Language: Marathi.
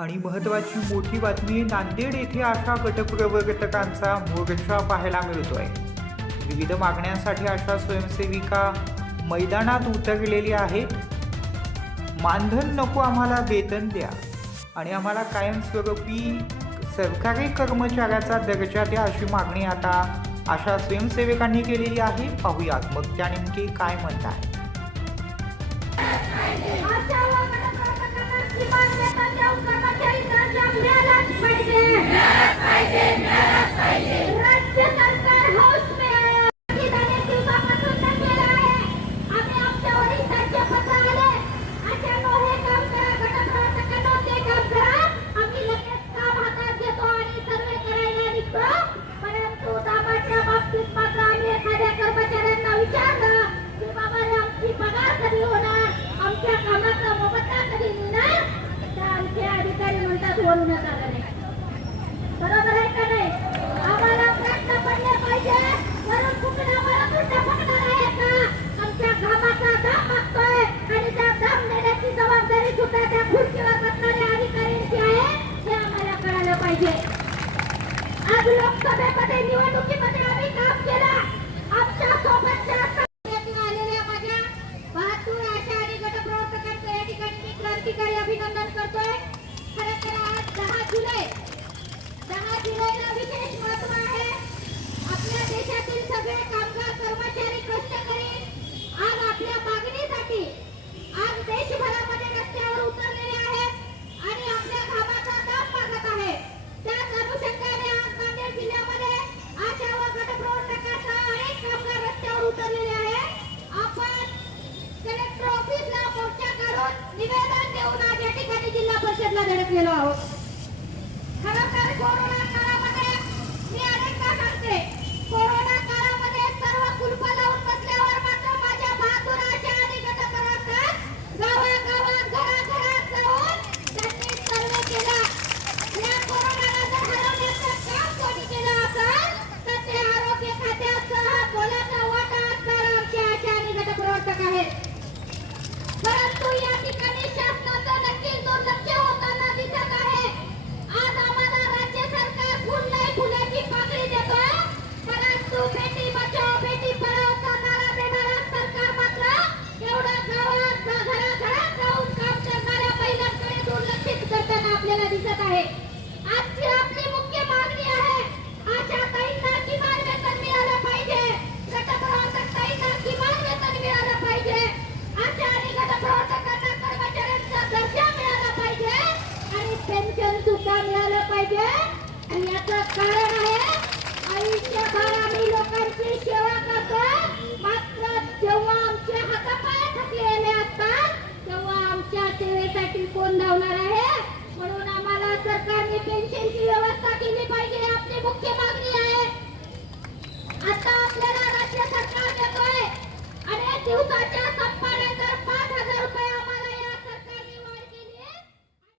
आणि महत्त्वाची मोठी बातमी नांदेड येथे आशा गटप्रवर्तकांचा मोर्चा पाहायला मिळतोय. विविध मागण्यांसाठी आशा स्वयंसेविका मैदानात उतरलेली आहेत. मानधन नको आम्हाला वेतन द्या. आणि आम्हाला कायमस्वरूपी सरकारी कर्मचाऱ्याचा दर्जा द्या अशी मागणी आता आशा स्वयंसेवकांनी केलेली आहे. पाहूयात मग त्या नेमके काय म्हणतात आशा गटप्रवर्तकांना किमान वेतन देऊन कर्मचारी दर्जा मिळालाच पाहिजे. राज्य सरकार हौस में आहे. आणखी अनेक दिवसापासून थकलेलं आहे. आम्ही आमच्या वरिष्ठांचे पत्र आले. अशांनो हे काम करा, गटप्रवर्तकांनो ते काम करा. आम्ही लगेच काम हातात घेतो आणि सर्वे करायला निघतो. परंतु दाबाच्या बाबतीत मात्र आम्ही एखाद्या कर्मचाऱ्यांना विचारलं की बाबा रे आमची पगार कधी होणार आमच्या कामाचा मोबदला कधी मिळणार तर आमचे अधिकारी आलं नाही. बरोबर आहे का नाही? आम्हाला प्रश्न पडले पाहिजे. वरून आहे का? आमच्या मागतोय आणि त्या दाम देण्याची जबाबदारी सुद्धा त्या खुर्चीवर बसणाऱ्या अधिकाऱ्यांची आहे. हे आम्हाला कळालं पाहिजे. आज लोकसभेमध्ये निवडणुकीमध्ये आम्ही काम केलं. आमच्या सोबतच्या निवेदन देऊन आज या ठिकाणी जिल्हा परिषदला धडकलेलो आहोत. खरं तर कोरोना दिसत आहे. आजची आपली मुख्य मागणी आहे. आशा ताईंना किमान वेतन मिळालं पाहिजे. गटप्रवर्तक ताईंना किमान वेतन मिळालं पाहिजे. आशा आणि गटप्रवर्तकांना कर्मचाऱ्यांचा दर्जा मिळाला पाहिजे. आणि पेन्शन सुद्धा मिळालं पाहिजे. आणि याचं कारण आहे आयुष्यभर आम्ही लोकांची सेवा करतो. मात्र जेव्हा आमचे हातापाय थकलेले असतात तेव्हा आमच्या सेवेसाठी कोण धावणार आहे? पेन्शनची व्यवस्था केली पाहिजे आपली मुख्य मागणी आहे. आता आपल्याला राज्य सरकार देतोय. अनेक दिवसाच्या